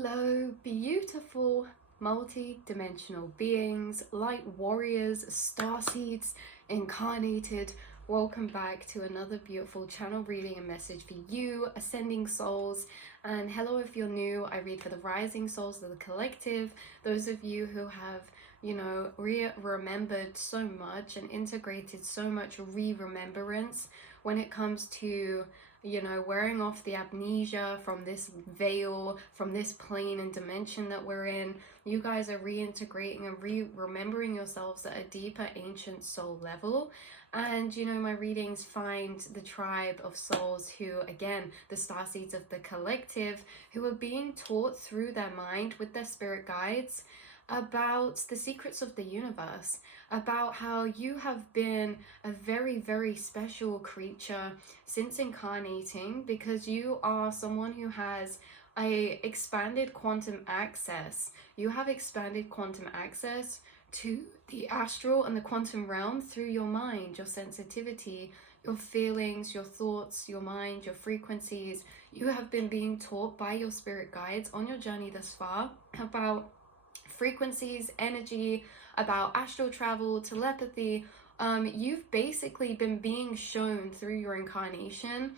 Hello, beautiful multi-dimensional beings, light warriors, starseeds, incarnated. Welcome back to another beautiful channel reading and message for you, ascending souls. And hello if you're new. I read for the rising souls of the collective, those of you who have remembered so much and integrated so much remembrance when it comes to wearing off the amnesia from this veil, from this plane and dimension that we're in. You guys are reintegrating and remembering yourselves at a deeper ancient soul level. And my readings find the tribe of souls who, again, the starseeds of the collective, who are being taught through their mind with their spirit guides about the secrets of the universe, about how you have been a very, very special creature since incarnating, because you are someone who has a expanded quantum access. You have expanded quantum access to the astral and the quantum realm through your mind, your sensitivity, your feelings, your thoughts, your mind, your frequencies. You have been being taught by your spirit guides on your journey thus far about frequencies, energy, about astral travel, telepathy. You've basically been being shown through your incarnation,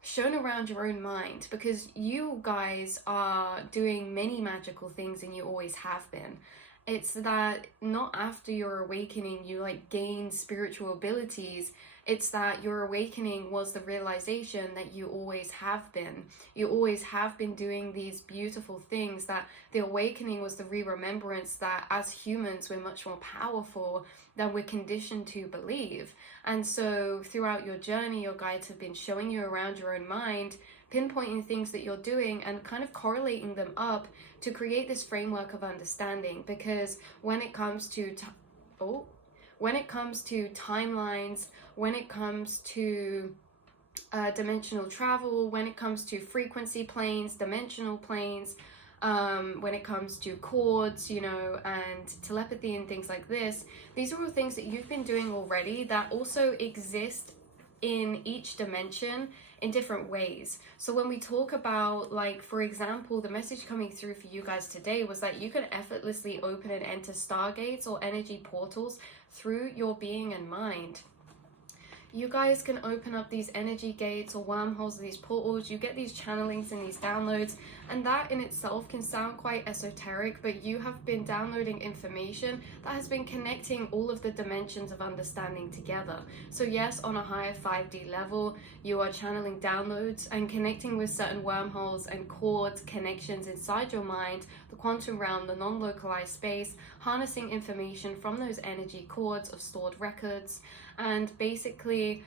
shown around your own mind, because you guys are doing many magical things and you always have been. It's that not after your awakening you gain spiritual abilities. It's that your awakening was the realization that you always have been. You always have been doing these beautiful things, that the awakening was the remembrance that as humans we're much more powerful than we're conditioned to believe. And so throughout your journey, your guides have been showing you around your own mind, pinpointing things that you're doing and kind of correlating them up to create this framework of understanding. Because when it comes to timelines, when it comes to dimensional travel, when it comes to frequency planes, dimensional planes, when it comes to chords, and telepathy and things like this, these are all things that you've been doing already that also exist in each dimension in different ways. So when we talk about, for example, the message coming through for you guys today was that you can effortlessly open and enter stargates or energy portals through your being and mind. You guys can open up these energy gates or wormholes or these portals. You get these channelings and these downloads, and that in itself can sound quite esoteric, but you have been downloading information that has been connecting all of the dimensions of understanding together. So yes, on a higher 5D level, you are channeling downloads and connecting with certain wormholes and chords, connections inside your mind, the quantum realm, the non-localized space, harnessing information from those energy cords of stored records, and basically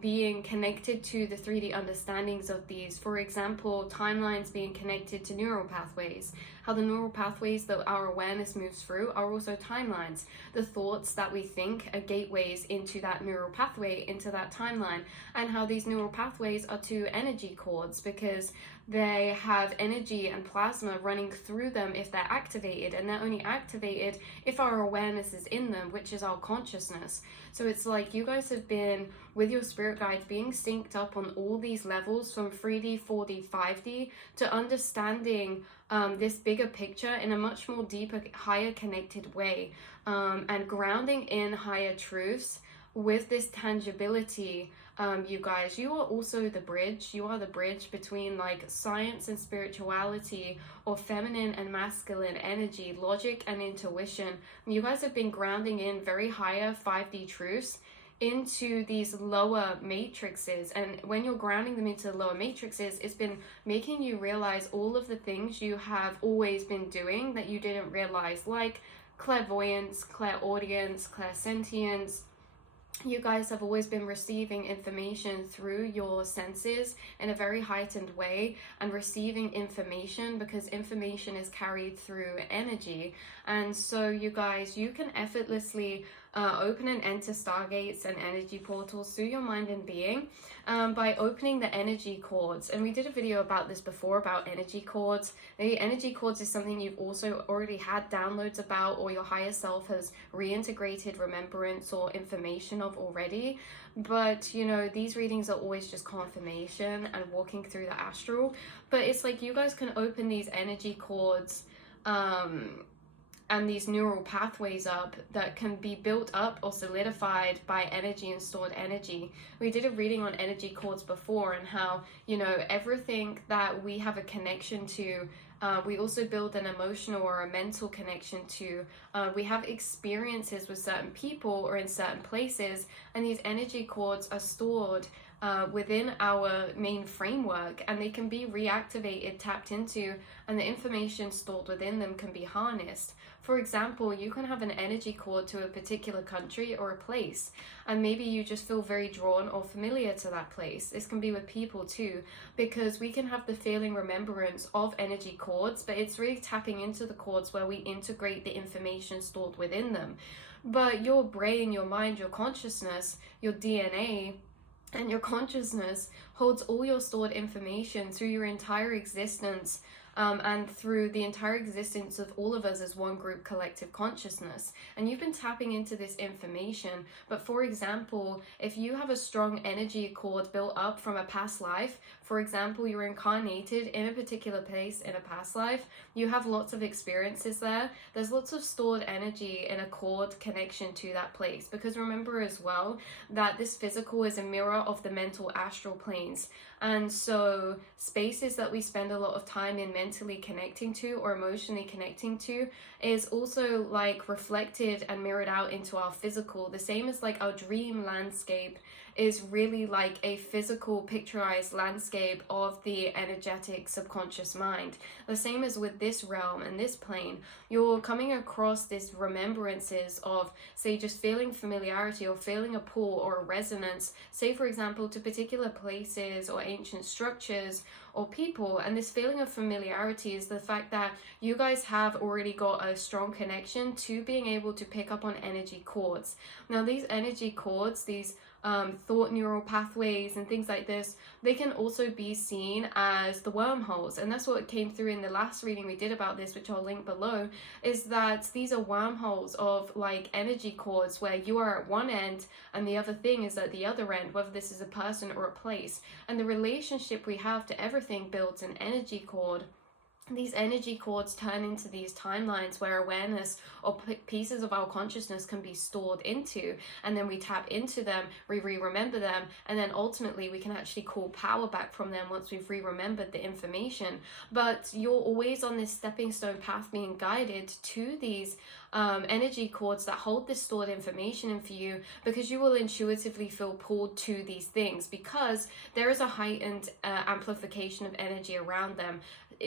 being connected to the 3D understandings of these. For example, timelines being connected to neural pathways. How the neural pathways that our awareness moves through are also timelines. The thoughts that we think are gateways into that neural pathway, into that timeline, and how these neural pathways are two energy cords, because they have energy and plasma running through them if they're activated, and they're only activated if our awareness is in them, which is our consciousness. So it's like you guys have been, with your spirit guides, being synced up on all these levels, from 3D, 4D, 5D, to understanding this bigger picture in a much more deeper, higher connected way, and grounding in higher truths with this tangibility. You guys, you are also the bridge. You are the bridge between science and spirituality, or feminine and masculine energy, logic and intuition. You guys have been grounding in very higher 5D truths into these lower matrices, and when you're grounding them into the lower matrices, it's been making you realize all of the things you have always been doing that you didn't realize, like clairvoyance, clairaudience, clairsentience. You guys have always been receiving information through your senses in a very heightened way, and receiving information because information is carried through energy. And so you guys, you can effortlessly open and enter stargates and energy portals through your mind and being by opening the energy cords. And we did a video about this before, about energy cords. The energy cords is something you've also already had downloads about, or your higher self has reintegrated remembrance or information of already. But you know, these readings are always just confirmation and walking through the astral. But it's like you guys can open these energy cords and these neural pathways up that can be built up or solidified by energy and stored energy. We did a reading on energy cords before, and how, you know, everything that we have a connection to, we also build an emotional or a mental connection to. We have experiences with certain people or in certain places, and these energy cords are stored within our main framework, and they can be reactivated, tapped into, and the information stored within them can be harnessed. For example, you can have an energy cord to a particular country or a place, and maybe you just feel very drawn or familiar to that place. This can be with people too, because we can have the feeling remembrance of energy cords, but it's really tapping into the cords where we integrate the information stored within them. But your brain, your mind, your consciousness, your DNA, and your consciousness holds all your stored information through your entire existence, and through the entire existence of all of us as one group collective consciousness. And you've been tapping into this information. But for example, if you have a strong energy cord built up from a past life, for example, you're incarnated in a particular place in a past life, you have lots of experiences there, there's lots of stored energy in a cord connection to that place. Because remember as well that this physical is a mirror of the mental astral planes. And so spaces that we spend a lot of time in mentally connecting to or emotionally connecting to is also like reflected and mirrored out into our physical. The same as like our dream landscape is really like a physical picturized landscape of the energetic subconscious mind. The same as with this realm and this plane, you're coming across these remembrances of, say, just feeling familiarity or feeling a pull or a resonance, say for example to particular places or ancient structures or people. And this feeling of familiarity is the fact that you guys have already got a strong connection to being able to pick up on energy cords. Now these energy cords, these thought neural pathways and things like this, they can also be seen as the wormholes. And that's what came through in the last reading we did about this, which I'll link below, is that these are wormholes of like energy cords where you are at one end and the other thing is at the other end, whether this is a person or a place. And the relationship we have to everything builds an energy cord. These energy cords turn into these timelines where awareness or pieces of our consciousness can be stored into, and then we tap into them, we re-remember them, and then ultimately we can actually call power back from them once we've re-remembered the information. But you're always on this stepping stone path being guided to these energy cords that hold this stored information in for you, because you will intuitively feel pulled to these things because there is a heightened amplification of energy around them.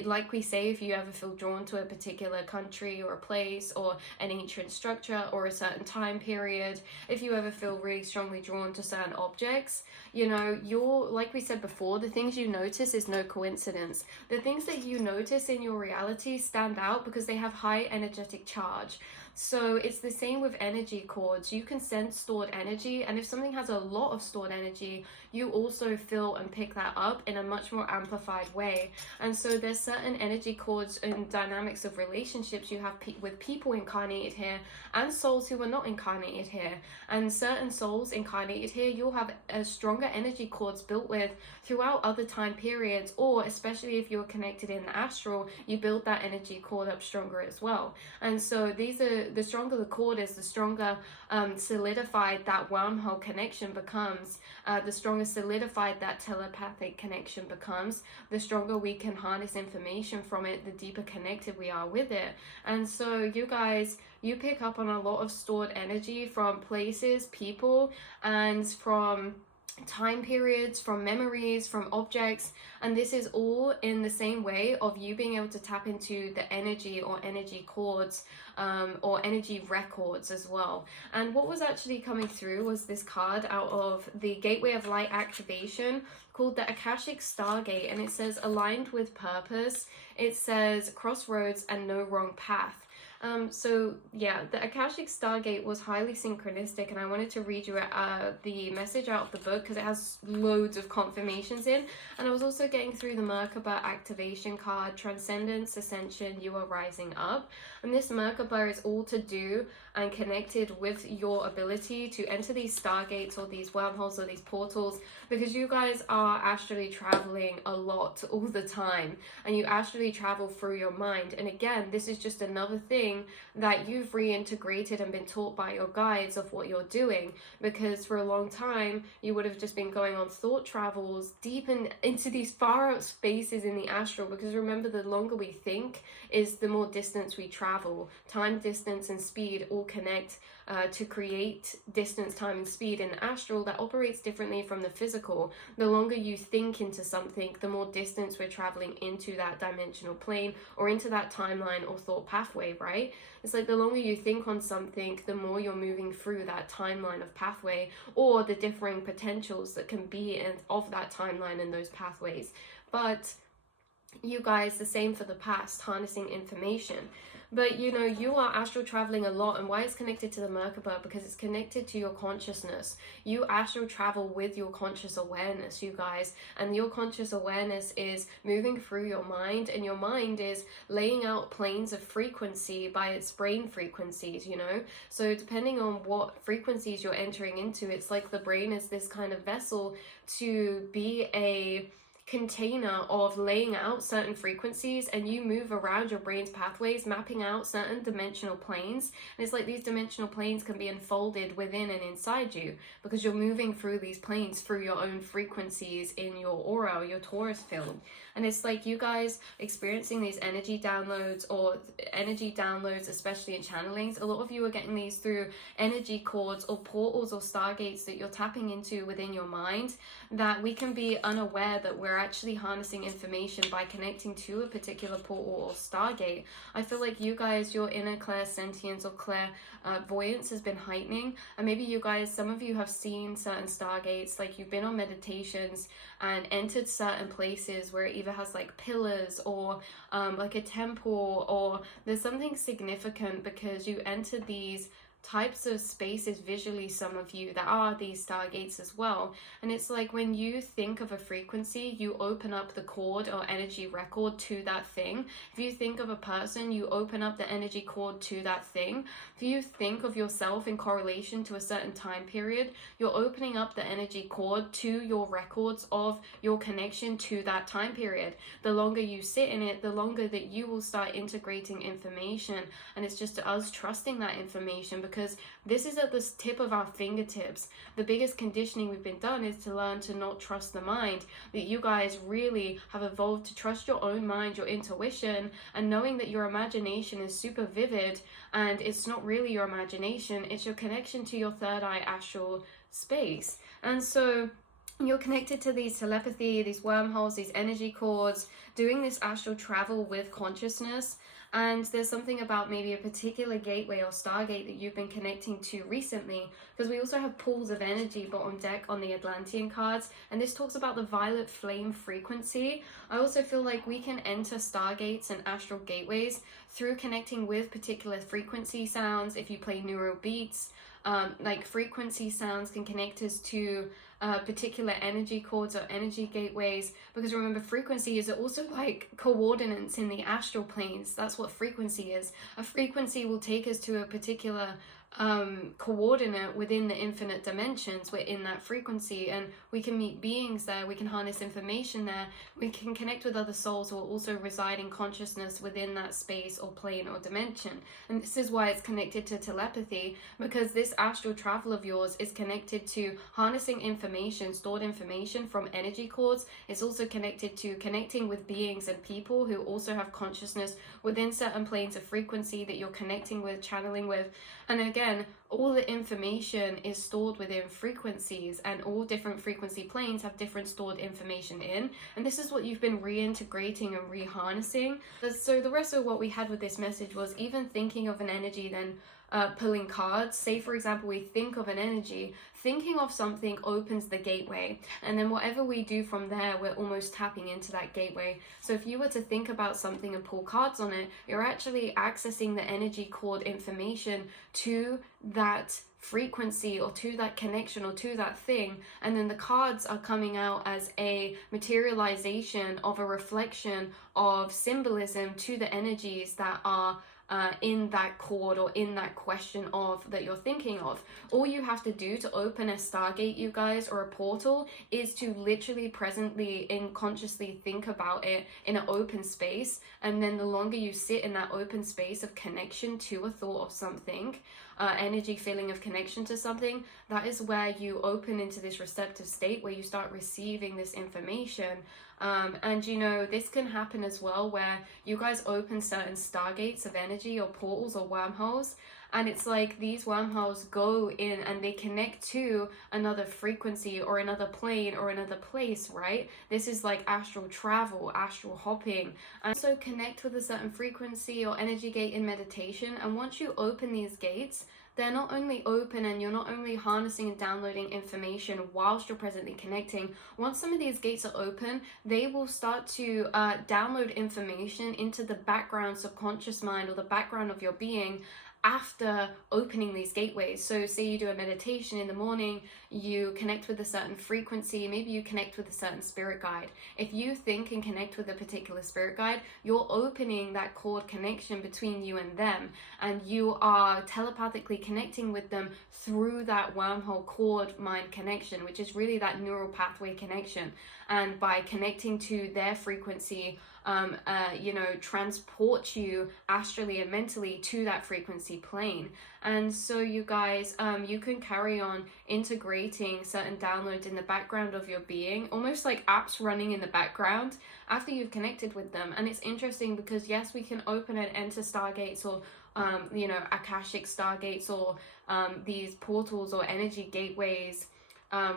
Like we say, if you ever feel drawn to a particular country or a place or an ancient structure or a certain time period, if you ever feel really strongly drawn to certain objects, you know, you're, like we said before, the things you notice is no coincidence. The things that you notice in your reality stand out because they have high energetic charge. So it's the same with energy cords. You can sense stored energy, and if something has a lot of stored energy, you also feel and pick that up in a much more amplified way. And so there's certain energy cords and dynamics of relationships you have with people incarnated here and souls who are not incarnated here. And certain souls incarnated here, you'll have a stronger energy cords built with throughout other time periods, or especially if you're connected in the astral, you build that energy cord up stronger as well. And so these are, the stronger the cord is, the stronger solidified that wormhole connection becomes, the stronger solidified that telepathic connection becomes, the stronger we can harness information from it, the deeper connected we are with it. And so you guys, you pick up on a lot of stored energy from places, people, and from time periods, from memories, from objects, and this is all in the same way of you being able to tap into the energy or energy cords or energy records as well. And what was actually coming through was this card out of the Gateway of Light activation called the Akashic Stargate, and it says aligned with purpose, it says crossroads and no wrong path. So yeah, the Akashic Stargate was highly synchronistic, and I wanted to read you the message out of the book because it has loads of confirmations in. And I was also getting through the Merkaba activation card, Transcendence, Ascension, You Are Rising Up. And this Merkaba is all to do and connected with your ability to enter these stargates or these wormholes or these portals, because you guys are astrally traveling a lot all the time, and you astrally travel through your mind. And again, this is just another thing that you've reintegrated and been taught by your guides of what you're doing, because for a long time you would have just been going on thought travels deep into these far out spaces in the astral, because remember, the longer we think is the more distance we travel. Time, distance and speed all connect to create distance, time and speed in the astral that operates differently from the physical. The longer you think into something, the more distance we're traveling into that dimensional plane or into that timeline or thought pathway, right? It's like the longer you think on something, the more you're moving through that timeline of pathway, or the differing potentials that can be of that timeline and those pathways. But you guys, the same for the past, harnessing information. But you know, you are astral traveling a lot, and why it's connected to the Merkaba, because it's connected to your consciousness. You astral travel with your conscious awareness, you guys, and your conscious awareness is moving through your mind, and your mind is laying out planes of frequency by its brain frequencies, you know. So depending on what frequencies you're entering into, it's like the brain is this kind of vessel to be a container of laying out certain frequencies, and you move around your brain's pathways, mapping out certain dimensional planes. And it's like these dimensional planes can be unfolded within and inside you, because you're moving through these planes through your own frequencies in your aura, your Taurus field. And it's like you guys experiencing these energy downloads, especially in channelings. A lot of you are getting these through energy cords or portals or stargates that you're tapping into within your mind, that we can be unaware that we're actually harnessing information by connecting to a particular portal or stargate. I feel like you guys, your inner clairsentience or clairvoyance has been heightening, and maybe you guys, some of you have seen certain stargates, like you've been on meditations and entered certain places where it either has like pillars or like a temple, or there's something significant because you entered these types of spaces visually, some of you, that are these stargates as well. And it's like when you think of a frequency, you open up the cord or energy record to that thing. If you think of a person, you open up the energy cord to that thing. If you think of yourself in correlation to a certain time period, you're opening up the energy cord to your records of your connection to that time period. The longer you sit in it, the longer that you will start integrating information. And it's just us trusting that information, because this is at the tip of our fingertips. The biggest conditioning we've been done is to learn to not trust the mind. That you guys really have evolved to trust your own mind, your intuition, and knowing that your imagination is super vivid, and it's not really your imagination, it's your connection to your third eye astral space. And so you're connected to these telepathy, these wormholes, these energy cords, doing this astral travel with consciousness. And there's something about maybe a particular gateway or stargate that you've been connecting to recently, because we also have pools of energy bottom deck on the Atlantean cards, and this talks about the violet flame frequency. I also feel like we can enter stargates and astral gateways through connecting with particular frequency sounds. If you play neural beats, like frequency sounds can connect us to particular energy cords or energy gateways, because remember, frequency is also like coordinates in the astral planes. That's what frequency is. A frequency will take us to a particular coordinate within the infinite dimensions. We're in that frequency, and we can meet beings there, we can harness information there, we can connect with other souls who are also reside in consciousness within that space or plane or dimension. And this is why it's connected to telepathy, because this astral travel of yours is connected to harnessing information, stored information from energy cords. It's also connected to connecting with beings and people who also have consciousness within certain planes of frequency that you're connecting with, channeling with. And again, all the information is stored within frequencies, and all different frequency planes have different stored information in, and this is what you've been reintegrating and reharnessing. So the rest of what we had with this message was even thinking of an energy, then pulling cards. Say for example, we think of an energy, thinking of something opens the gateway, and then whatever we do from there, we're almost tapping into that gateway. So if you were to think about something and pull cards on it, you're actually accessing the energy cord information to that frequency or to that connection or to that thing, and then the cards are coming out as a materialization of a reflection of symbolism to the energies that are in that chord or in that question of that you're thinking of. All you have to do to open a stargate, you guys, or a portal, is to literally presently and consciously think about it in an open space, and then the longer you sit in that open space of connection to a thought of something, energy feeling of connection to something, that is where you open into this receptive state where you start receiving this information. And you know, this can happen as well where you guys open certain stargates of energy or portals or wormholes, and it's like these wormholes go in and they connect to another frequency or another plane or another place, right? This is like astral travel, astral hopping, and so connect with a certain frequency or energy gate in meditation. And once you open these gates, they're not only open and you're not only harnessing and downloading information whilst you're presently connecting. Once some of these gates are open, they will start to download information into the background subconscious mind or the background of your being after opening these gateways. So say you do a meditation in the morning, you connect with a certain frequency, maybe you connect with a certain spirit guide. If you think and connect with a particular spirit guide, you're opening that cord connection between you and them, and you are telepathically connecting with them through that wormhole cord mind connection, which is really that neural pathway connection. And by connecting to their frequency, transport you astrally and mentally to that frequency plane. And so you guys, you can carry on integrating certain downloads in the background of your being, almost like apps running in the background after you've connected with them. And it's interesting because yes, we can open and enter stargates or Akashic stargates or these portals or energy gateways.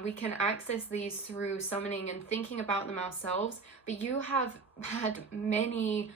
We can access these through summoning and thinking about them ourselves, but you have had many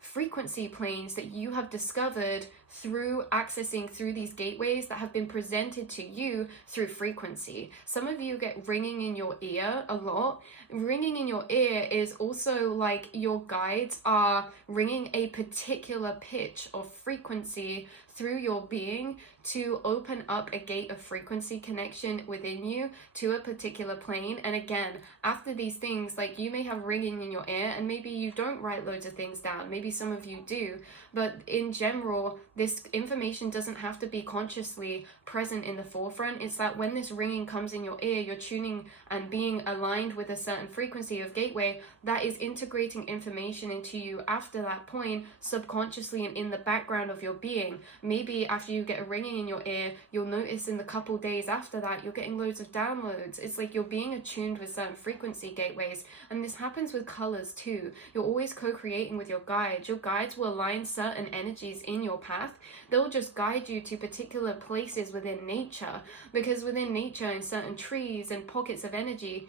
frequency planes that you have discovered through accessing through these gateways that have been presented to you through frequency. Some of you get ringing in your ear a lot. Ringing in your ear is also like your guides are ringing a particular pitch of frequency through your being to open up a gate of frequency connection within you to a particular plane. And again, after these things, like you may have ringing in your ear and maybe you don't write loads of things down, maybe some of you do, but in general, this information doesn't have to be consciously present in the forefront. It's that when this ringing comes in your ear, you're tuning and being aligned with a certain frequency of gateway that is integrating information into you after that point, subconsciously and in the background of your being. Maybe after you get a ringing in your ear, you'll notice in the couple days after that, you're getting loads of downloads. It's like you're being attuned with certain frequency gateways. And this happens with colors too. You're always co-creating with your guides. Your guides will align certain energies in your path. They'll just guide you to particular places within nature, because within nature, in certain trees and pockets of energy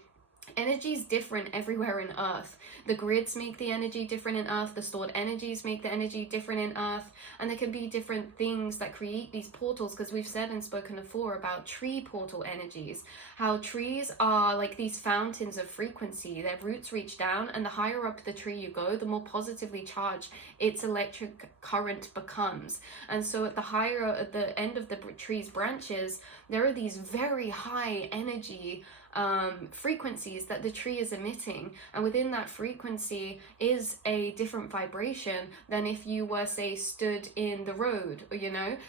is different everywhere in Earth. The grids make the energy different in Earth, the stored energies make the energy different in Earth, and there can be different things that create these portals, because we've said and spoken before about tree portal energies, how trees are like these fountains of frequency. Their roots reach down, and the higher up the tree you go, the more positively charged its electric current becomes. And so at the end of the tree's branches, there are these very high energy frequencies that the tree is emitting, and within that frequency is a different vibration than if you were, say, stood in the road, or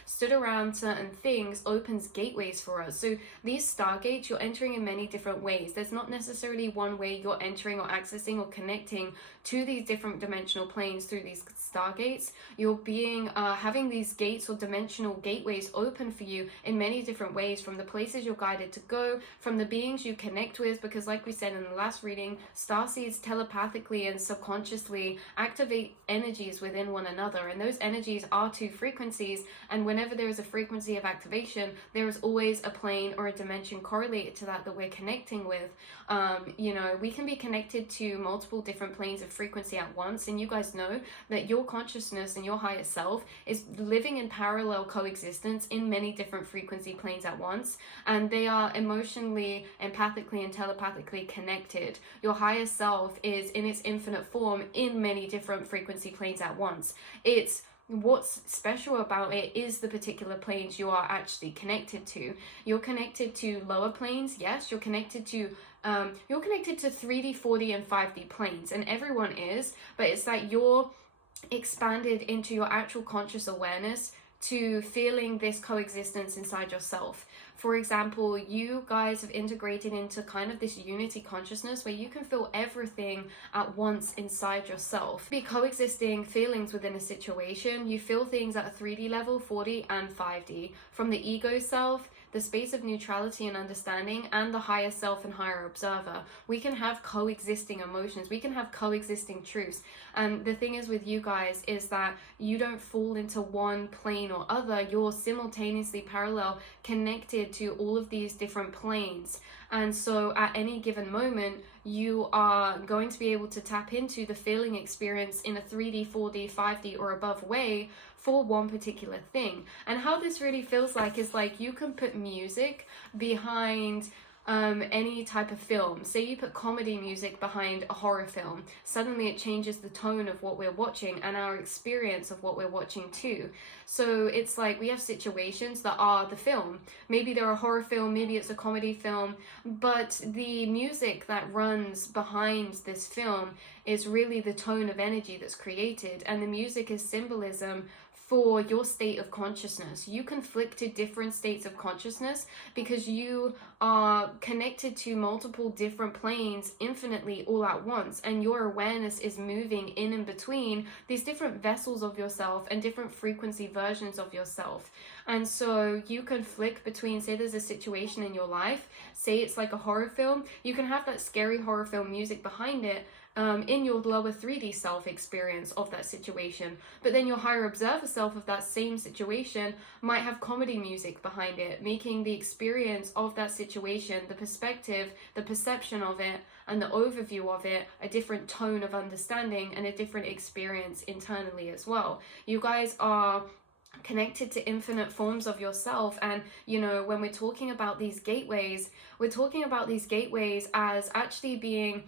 stood around certain things opens gateways for us. So these stargates, you're entering in many different ways. There's not necessarily one way you're entering or accessing or connecting to these different dimensional planes through these stargates. You're being having these gates or dimensional gateways open for you in many different ways, from the places you're guided to go, from the beings you connect with, because like we said in the last reading, starseeds telepathically and subconsciously activate energies within one another, and those energies are two frequencies, and whenever there is a frequency of activation, there is always a plane or a dimension correlated to that we're connecting with. You know, we can be connected to multiple different planes of frequency at once, and you guys know that your consciousness and your higher self is living in parallel coexistence in many different frequency planes at once, and they are emotionally, empathically, and telepathically connected. Your higher self is in its infinite form in many different frequency planes at once. What's special about it is the particular planes you are actually connected to. You're connected to lower planes, yes. You're connected to 3D, 4D, and 5D planes, and everyone is, but it's that you're expanded into your actual conscious awareness to feeling this coexistence inside yourself. For example, you guys have integrated into kind of this unity consciousness where you can feel everything at once inside yourself. Be coexisting feelings within a situation. You feel things at a 3D level, 4D, and 5D. From the ego self, the space of neutrality and understanding, and the higher self and higher observer. We can have coexisting emotions. We can have coexisting truths. And the thing is with you guys is that you don't fall into one plane or other. You're simultaneously parallel connected to all of these different planes. And so at any given moment, you are going to be able to tap into the feeling experience in a 3D, 4D, 5D, or above way for one particular thing. And how this really feels like is like you can put music behind any type of film. Say you put comedy music behind a horror film, suddenly it changes the tone of what we're watching and our experience of what we're watching too. So it's like we have situations that are the film. Maybe they're a horror film, maybe it's a comedy film, but the music that runs behind this film is really the tone of energy that's created, and the music is symbolism for your state of consciousness. You can flick to different states of consciousness because you are connected to multiple different planes infinitely all at once, and your awareness is moving in and between these different vessels of yourself and different frequency versions of yourself. And so you can flick between, say there's a situation in your life, say it's like a horror film, you can have that scary horror film music behind it, in your lower 3D self experience of that situation. But then your higher observer self of that same situation might have comedy music behind it, making the experience of that situation, the perspective, the perception of it, and the overview of it a different tone of understanding and a different experience internally as well. You guys are connected to infinite forms of yourself, and you know, when we're talking about these gateways, we're talking about these gateways as actually being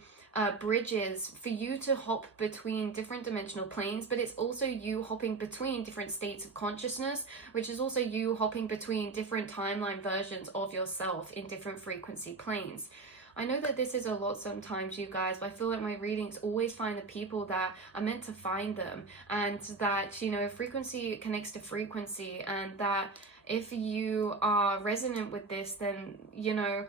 bridges for you to hop between different dimensional planes, but it's also you hopping between different states of consciousness, which is also you hopping between different timeline versions of yourself in different frequency planes. I know that this is a lot sometimes, you guys, but I feel like my readings always find the people that are meant to find them, and that, you know, frequency connects to frequency, and that if you are resonant with this, then, you know,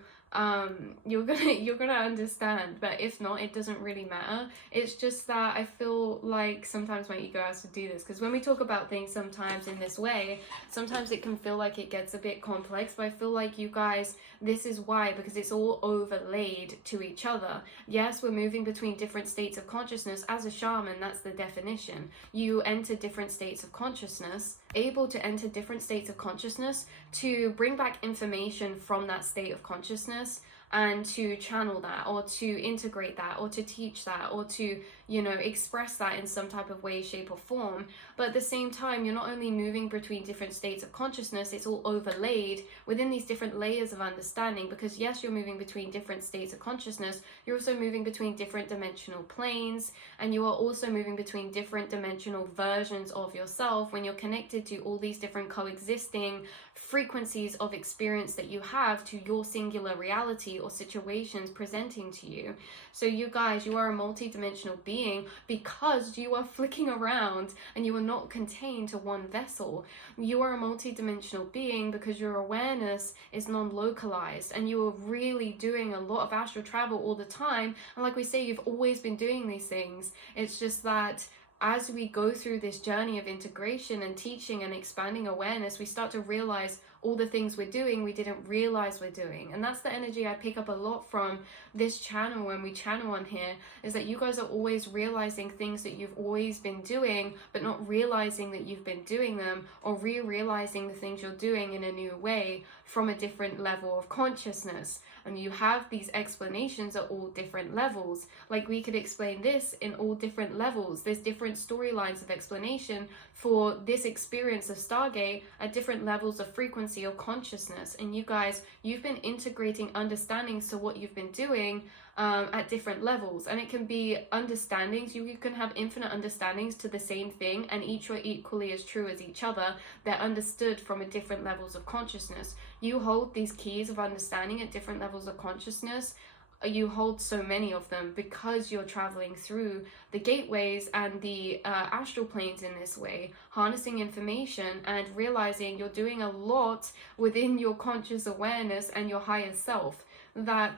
you're gonna understand. But if not, it doesn't really matter. It's just that I feel like sometimes my ego has to do this, because when we talk about things sometimes in this way, sometimes it can feel like it gets a bit complex, but I feel like you guys, this is why, because it's all overlaid to each other. Yes, we're moving between different states of consciousness. As a shaman, that's the definition. You enter different states of consciousness, able to enter different states of consciousness to bring back information from that state of consciousness, and to channel that, or to integrate that, or to teach that, or to, you know, express that in some type of way, shape, or form. But at the same time, you're not only moving between different states of consciousness, it's all overlaid within these different layers of understanding, because yes, you're moving between different states of consciousness, you're also moving between different dimensional planes, and you are also moving between different dimensional versions of yourself when you're connected to all these different coexisting frequencies of experience that you have to your singular reality or situations presenting to you. So you guys, you are a multi-dimensional being because you are flicking around and you are not contained to one vessel. You are a multi-dimensional being because your awareness is non-localized and you are really doing a lot of astral travel all the time. And like we say, you've always been doing these things. It's just that as we go through this journey of integration and teaching and expanding awareness, we start to realize all the things we're doing we didn't realize we're doing. And that's the energy I pick up a lot from this channel when we channel on here, is that you guys are always realizing things that you've always been doing but not realizing that you've been doing them, or realizing the things you're doing in a new way from a different level of consciousness. And you have these explanations at all different levels. Like we could explain this in all different levels. There's different storylines of explanation for this experience of Stargate at different levels of frequency or consciousness. And you guys, you've been integrating understandings to what you've been doing at different levels. And it can be understandings. You can have infinite understandings to the same thing, and each are equally as true as each other. They're understood from a different levels of consciousness. You hold these keys of understanding at different levels of consciousness. You hold so many of them because you're traveling through the gateways and the astral planes in this way, harnessing information and realizing you're doing a lot within your conscious awareness and your higher self. That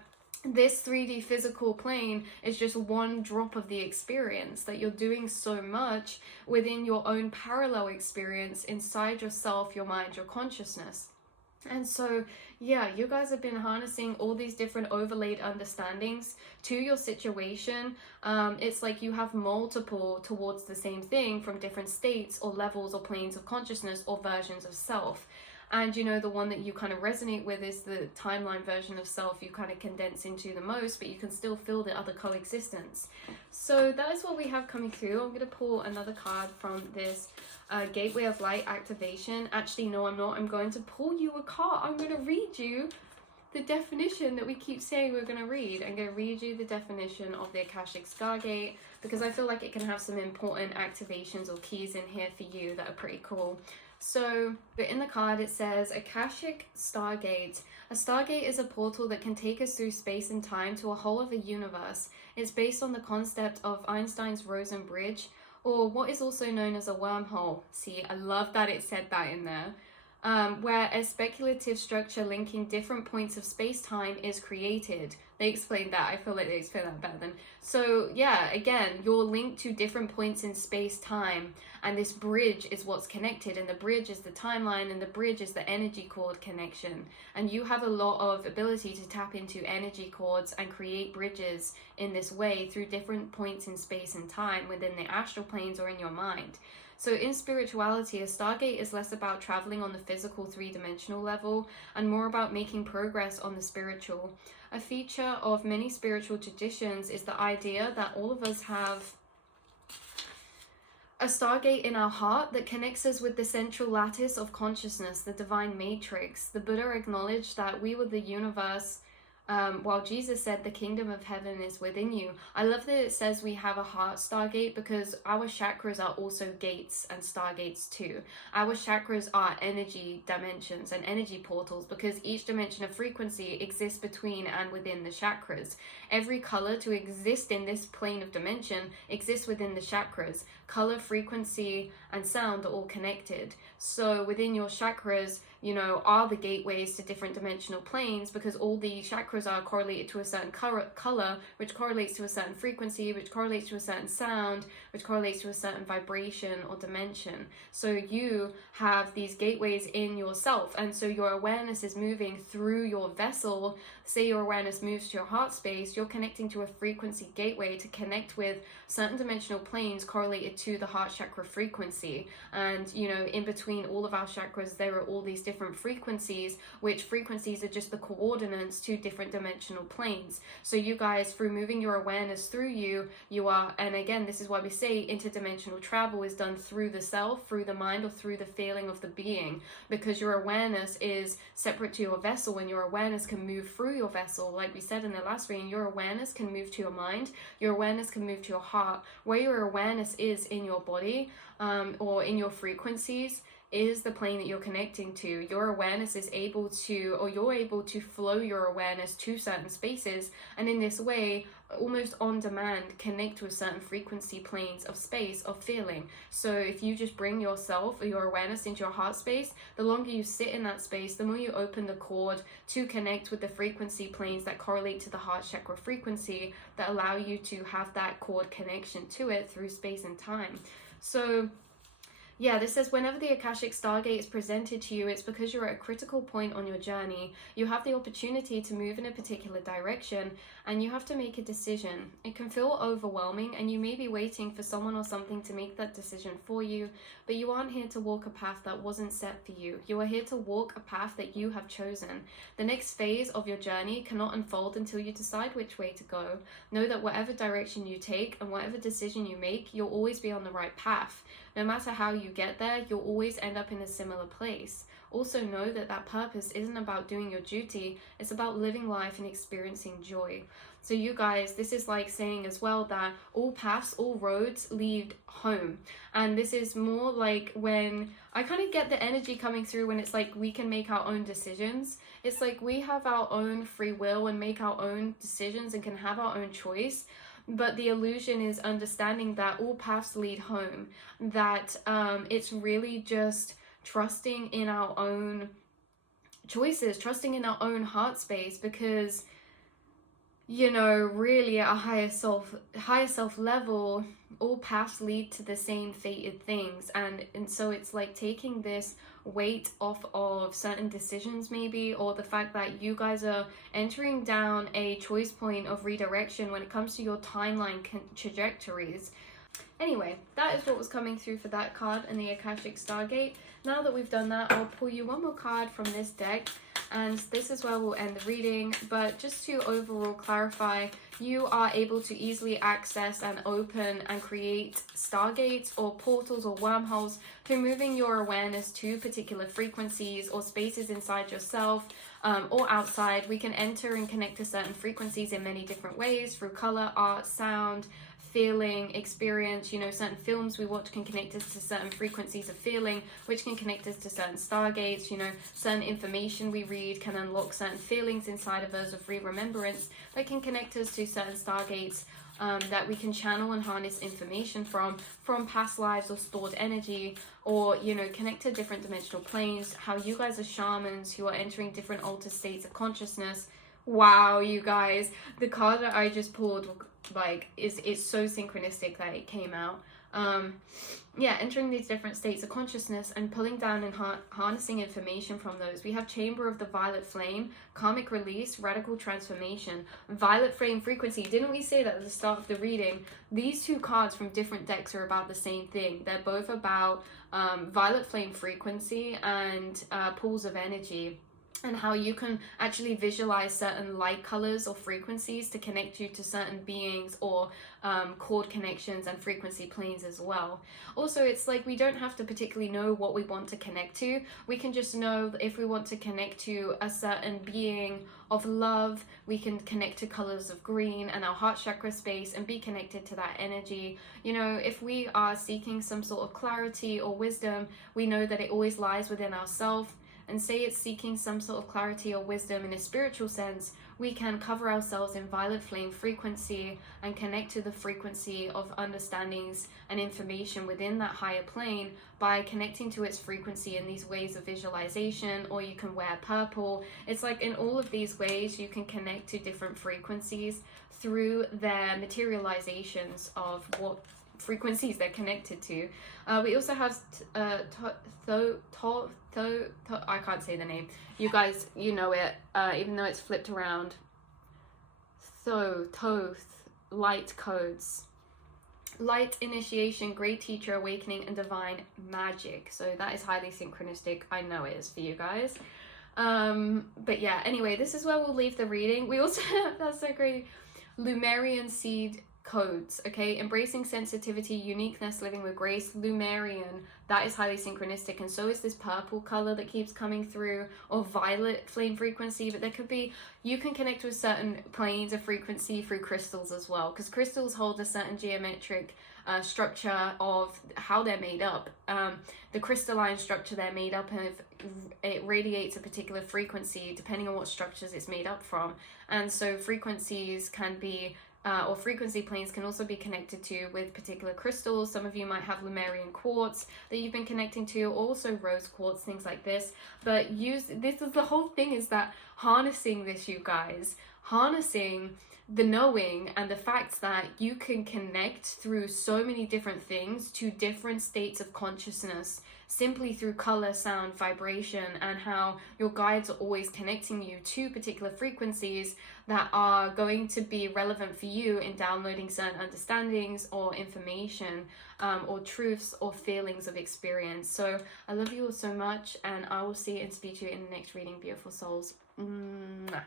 this 3D physical plane is just one drop of the experience, that you're doing so much within your own parallel experience inside yourself, your mind, your consciousness. And so, yeah, you guys have been harnessing all these different overlaid understandings to your situation. It's like you have multiple towards the same thing from different states or levels or planes of consciousness or versions of self. And you know, the one that you kind of resonate with is the timeline version of self you kind of condense into the most, but you can still feel the other coexistence. So that is what we have coming through. I'm going to pull another card from this Gateway of Light activation. Actually, no, I'm not. I'm going to pull you a card. I'm going to read you the definition that we keep saying we're going to read. I'm going to read you the definition of the Akashic stargate because I feel like it can have some important activations or keys in here for you that are pretty cool. So in the card it says Akashic stargate. A stargate is a portal that can take us through space and time to a whole other universe. It's based on the concept of Einstein's Rosen bridge, or what is also known as a wormhole. See, I love that it said that in there. Where a speculative structure linking different points of space-time is created. They explained that. I feel like they explained that better than. So yeah, again, you're linked to different points in space-time, and this bridge is what's connected, and the bridge is the timeline, and the bridge is the energy cord connection. And you have a lot of ability to tap into energy cords and create bridges in this way through different points in space and time within the astral planes or in your mind. So in spirituality, a stargate is less about traveling on the physical three-dimensional level and more about making progress on the spiritual. A feature of many spiritual traditions is the idea that all of us have a stargate in our heart that connects us with the central lattice of consciousness, the divine matrix. The Buddha acknowledged that we were the universe, while Jesus said the kingdom of heaven is within you. I love that it says we have a heart stargate because our chakras are also gates and stargates too. Our chakras are energy dimensions and energy portals because each dimension of frequency exists between and within the chakras. Every color to exist in this plane of dimension exists within the chakras. Color, frequency, and sound are all connected. So within your chakras, you know, are the gateways to different dimensional planes because all the chakras are correlated to a certain color, which correlates to a certain frequency, which correlates to a certain sound, which correlates to a certain vibration or dimension. So you have these gateways in yourself, and so your awareness is moving through your vessel. Say your awareness moves to your heart space, you're connecting to a frequency gateway to connect with certain dimensional planes correlated to the heart chakra frequency. And you know, in between all of our chakras there are all these different frequencies, which frequencies are just the coordinates to different dimensional planes. So you guys, through moving your awareness through you are, and again, this is why we say interdimensional travel is done through the self, through the mind, or through the feeling of the being, because your awareness is separate to your vessel, and your awareness can move through your vessel. Like we said in the last reading, your awareness can move to your mind, your awareness can move to your heart. Where your awareness is in your body, or in your frequencies, is the plane that you're connecting to. Your awareness is able to, or you're able to flow your awareness to certain spaces, and in this way, almost on demand, connect with certain frequency planes of space, of feeling. So if you just bring yourself or your awareness into your heart space, the longer you sit in that space, the more you open the cord to connect with the frequency planes that correlate to the heart chakra frequency, that allow you to have that cord connection to it through space and time. So yeah, this says whenever the Akashic Stargate is presented to you, it's because you're at a critical point on your journey. You have the opportunity to move in a particular direction, and you have to make a decision. It can feel overwhelming, and you may be waiting for someone or something to make that decision for you, but you aren't here to walk a path that wasn't set for you. You are here to walk a path that you have chosen. The next phase of your journey cannot unfold until you decide which way to go. Know that whatever direction you take and whatever decision you make, you'll always be on the right path. No matter how you get there, you'll always end up in a similar place. Also know that that purpose isn't about doing your duty, it's about living life and experiencing joy. So you guys, this is like saying as well that all paths, all roads lead home. And this is more like when I kind of get the energy coming through when it's like we can make our own decisions. It's like we have our own free will and make our own decisions and can have our own choice. But the illusion is understanding that all paths lead home, that it's really just trusting in our own choices, trusting in our own heart space, because, you know, really at a higher self level, all paths lead to the same fated things. And so it's like taking this weight off of certain decisions maybe, or the fact that you guys are entering down a choice point of redirection when it comes to your timeline trajectories. Anyway, that is what was coming through for that card and the Akashic Stargate. Now that we've done that, I'll pull you one more card from this deck, and this is where we'll end the reading. But just to overall clarify, you are able to easily access and open and create stargates or portals or wormholes through moving your awareness to particular frequencies or spaces inside yourself or outside. We can enter and connect to certain frequencies in many different ways, through color, art, sound, feeling, experience. You know, certain films we watch can connect us to certain frequencies of feeling, which can connect us to certain stargates. You know, certain information we read can unlock certain feelings inside of us of remembrance that can connect us to certain stargates that we can channel and harness information from past lives or stored energy, or, you know, connect to different dimensional planes. How you guys are shamans who are entering different altered states of consciousness. Wow, you guys, the card that I just pulled, like, it's so synchronistic that it came out. Yeah, entering these different states of consciousness and pulling down and harnessing information from those. We have Chamber of the Violet Flame, Karmic Release, Radical Transformation, Violet Flame Frequency. Didn't we say that at the start of the reading? These two cards from different decks are about the same thing. They're both about Violet Flame Frequency and pools of energy, and how you can actually visualize certain light colors or frequencies to connect you to certain beings or chord connections and frequency planes as well. Also, it's like we don't have to particularly know what we want to connect to. We can just know that if we want to connect to a certain being of love, we can connect to colors of green and our heart chakra space and be connected to that energy. You know, if we are seeking some sort of clarity or wisdom, we know that it always lies within ourselves. And say it's seeking some sort of clarity or wisdom in a spiritual sense, we can cover ourselves in violet flame frequency and connect to the frequency of understandings and information within that higher plane by connecting to its frequency in these ways of visualization. Or you can wear purple. It's like in all of these ways you can connect to different frequencies through their materializations of what frequencies they're connected to. We also have I can't say the name. You guys, you know it, even though it's flipped around. Thoth, light codes, light initiation, great teacher, awakening, and divine magic. So that is highly synchronistic. I know it is for you guys. But yeah, anyway, this is where we'll leave the reading. We also have, that's so great, Lumerian seed codes. Okay, embracing sensitivity, uniqueness, living with grace. Lumerian, that is highly synchronistic, and so is this purple color that keeps coming through, or violet flame frequency. But there could be, you can connect with certain planes of frequency through crystals as well, because crystals hold a certain geometric structure of how they're made up. The crystalline structure they're made up of, it radiates a particular frequency depending on what structures it's made up from. And so frequencies can be or frequency planes can also be connected to with particular crystals. Some of you might have Lemurian quartz that you've been connecting to, also rose quartz, things like this. But this is the whole thing, is that harnessing this, you guys, harnessing the knowing and the fact that you can connect through so many different things to different states of consciousness simply through color, sound, vibration, and how your guides are always connecting you to particular frequencies that are going to be relevant for you in downloading certain understandings or information, or truths or feelings of experience. So I love you all so much, and I will see and speak to you in the next reading, beautiful souls. Mwah.